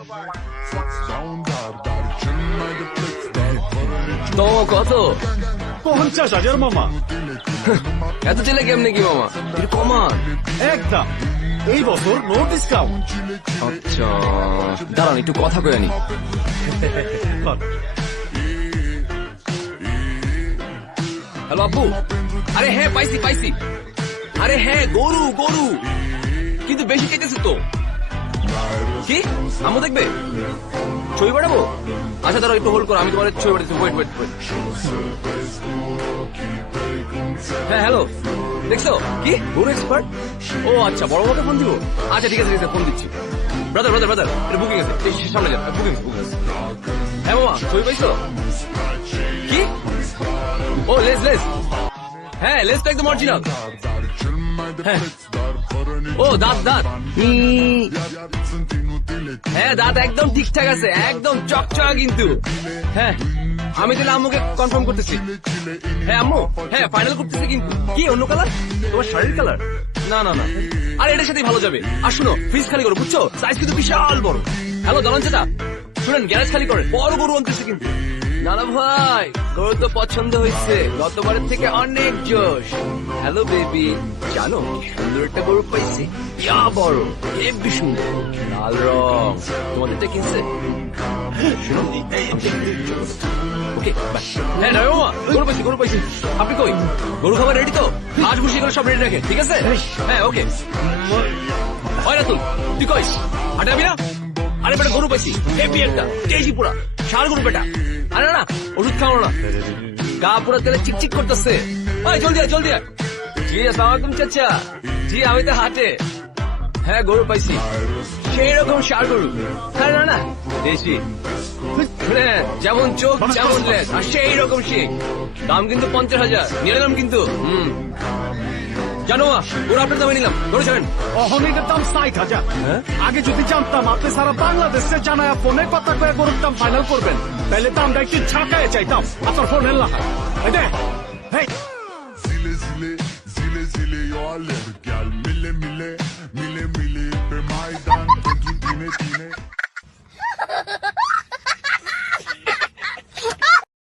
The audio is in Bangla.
তো কত? 50,000 মামা। এত ছেলে কেমনে কি মামা? একটু কমান। একদম এই বছর নো ডিসকাউন্ট। আচ্ছা দাঁড়ান একটু কথা কয়ে আনি। হ্যালো আব্বু। আরে হ্যাঁ পাইছি পাইছি। আরে হ্যাঁ গরু গরু, কিন্তু বেশি কেটেছে তো। কি আম্মু দেখবে? ছবি পাঠাবো? আচ্ছা দাঁড়াও একটু হোল্ড করো, আমি তোমার ছবি পাঠাচ্ছি। Wait wait wait. হ্যাঁ হ্যালো, দেখছো কি গরু এক্সপার্ট? ও আচ্ছা, বড় বড় ফোন দিব। আচ্ছা ঠিক আছে ঠিক আছে, ফোন দিচ্ছি। ব্রাদার ব্রাদার ব্রাদার, এটা বুকিং আছে, এই সামনে যান, বুকিং বুকিং। হ্যাঁ মামা ছবি পাইছো? কি? ও লেস লেস, হ্যাঁ লেস তো একদম অরিজিনাল। হ্যাঁ ও দাঁত দাঁত, হ্যাঁ দাঁত একদম ঠিকঠাক আছে, একদম চকচকা কিন্তু। হ্যাঁ আমি তাহলে আম্মুকে কনফার্ম করতেছি। হ্যাঁ আম্মু, হ্যাঁ ফাইনাল করতেছি। কিন্তু কি অন্য কালার? তোমার শাড়ির কালার? না না না, আর এটার সাথেই ভালো যাবে। আর শুনো, ফ্রিজ খালি করো বুঝছো, সাইজ কিন্তু বিশাল বড়। হ্যালো দালান চাচা, শুনেন গ্যারেজ খালি করে, বড় গরু আনতেছে কিন্তু। নানা ভাই গরু তো পছন্দ হয়েছে, গতবারের থেকে অনেক জোশ। হ্যালো বেবি, জানো সুন্দর একটা গরু পাইছি, ইয়া বড়, হেব্বি সুন্দর, লাল রং। তোমাদেরটা কিনছে? শুনুন ওকে বাই। হ্যাঁ নয় মামা, গরু পাইছি গরু পাইছি। আপনি কই? গরু খাবার রেডি তো? ঘাস ভুসি করে সব রেডি রাখে, ঠিক আছে? হ্যাঁ ওকে। হয় না তুই কই? হাটে যাবি না? আরে বেটা গরু পাইছি, হেভি একটা, তেজি পুরা, ষাঁড় গরু বেটা। আরে না ওষুধ খাও না, গা পুরো তেলে চিকচিক করতেছে। ওই জলদি আয় জলদি আয়। জি আসসালামু আলাইকুম চাচা। জি আমি তো হাটে। হ্যাঁ গরু পাইছি, সেই রকম ষাঁড় গরু। হ্যাঁ না না দেশি, যেমন চোখ যেমন লেজ আর সেই রকম শিং। দাম কিন্তু 50,000 নিয়ে নিলাম কিন্তু। জানো ওরা আপনার দামে নিলাম, গরু ছাড়েন। অহনিকের দাম 60,000। আগে যদি জানতাম আপনি সারা বাংলাদেশে জানায় ফোনে কথা কয়ে গরুর দাম ফাইনাল করবেন, তাহলে দামটা একটু ছাকায় চাইতাম। আপনার ফোনের লাহা এই দেখ, হেই Zile, zile, zile, zile, eu alerg, gal